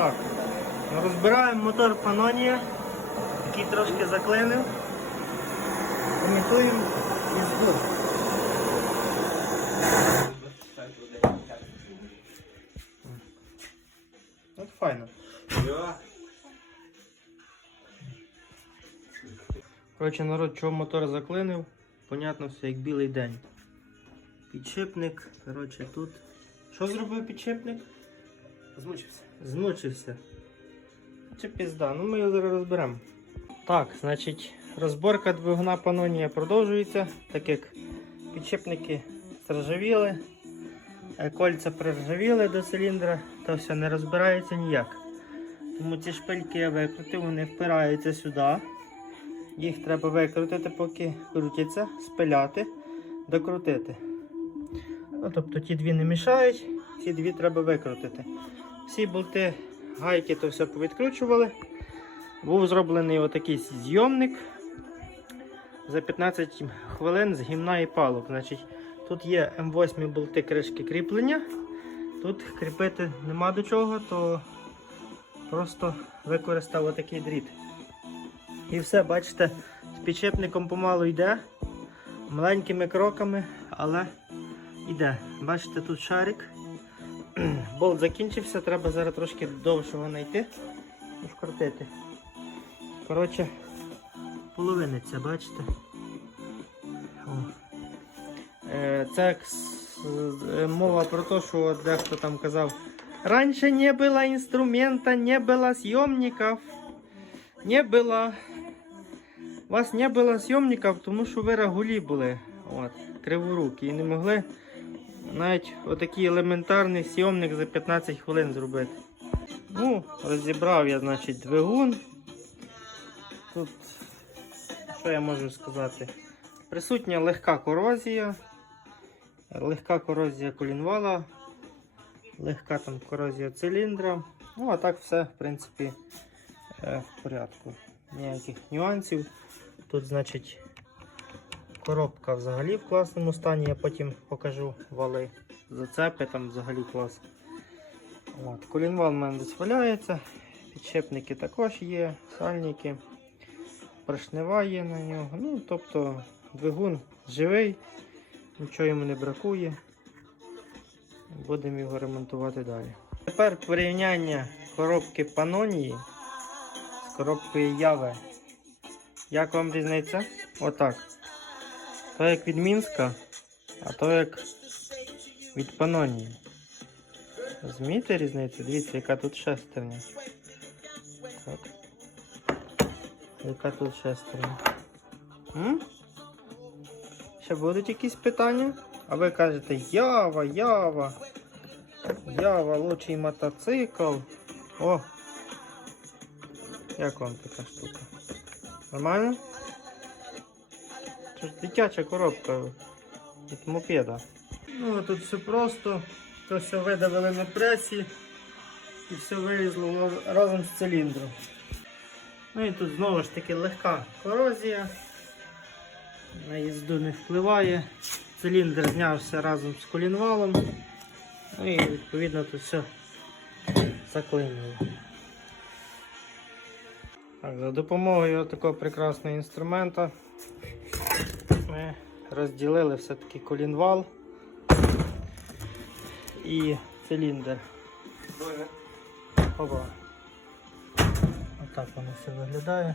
Так, розбираємо мотор Panonia, який трошки заклинив. Коментуємо їзду. От файно. Коротше, народ, чого мотор заклинив, понятно все, як білий день. Підшипник, коротше, тут. Що зробив підшипник? Змучився. Змучився. Чи пізда, ну ми його зараз розберемо. Так, значить, розборка двигуна Панонія продовжується, так як підшипники заржавіли, е, кольця приржавіли до циліндра, то все не розбирається ніяк. Тому ці шпильки я викрутив, вони впираються сюди. Їх треба викрутити, поки крутяться, спиляти, докрутити. Ну, тобто ті дві не мішають, ці дві треба викрутити. Всі болти, гайки то все повідкручували. Був зроблений отакий зйомник за 15 хвилин з гімна і палок. Значить, Тут є М8 болти кришки кріплення. Тут кріпити нема до чого, то просто використав отакий дріт. І все, бачите, з підшипником помалу йде, маленькими кроками, але йде. Бачите, тут шарик. Болт закінчився, треба зараз трошки довшого знайти і вкрутити. Коротше, половиниця, бачите? О. Е, Це е, мова про те, що дехто там казав. Раніше не було інструмента, не було зйомників. Не було. У вас не було зйомників, тому що ви рагулі були. От, криворукі і не могли навіть отакий елементарний сйомник за 15 хвилин зробити. Ну, розібрав я, значить, двигун. Тут, що я можу сказати? Присутня легка корозія, легка корозія колінвала, легка там корозія циліндра. Ну, а так все, в принципі, е, в порядку. Ніяких нюансів. Тут, значить, Коробка взагалі в класному стані, я потім покажу вали. Зацепи там взагалі клас. От. Колінвал в мене десь валяється, підшипники також є, сальники, поршнева є на нього. Ну, тобто двигун живий, нічого йому не бракує. Будемо його ремонтувати далі. Тепер порівняння коробки Панонії з коробкою Яве. Як вам різниця? Отак. То як від Мінська, а то як від Панонії. Розумієте різницю? Дивіться, яка тут шестерня. Так. Яка тут шестерня? М? Ще будуть якісь питання? А ви кажете Ява, Ява. Ява, лучший мотоцикл. О! Як вам така штука? Нормально? Дитяча коробка від мопеда. Ну, тут все просто. То все видавили на пресі і все вилізло разом з циліндром. Ну і тут знову ж таки легка корозія. На їзду не впливає. Циліндр знявся разом з колінвалом. Ну і відповідно тут все заклинило. Так, за допомогою такого прекрасного інструмента ми розділили все-таки колінвал і циліндр. Опа. Отак воно все виглядає.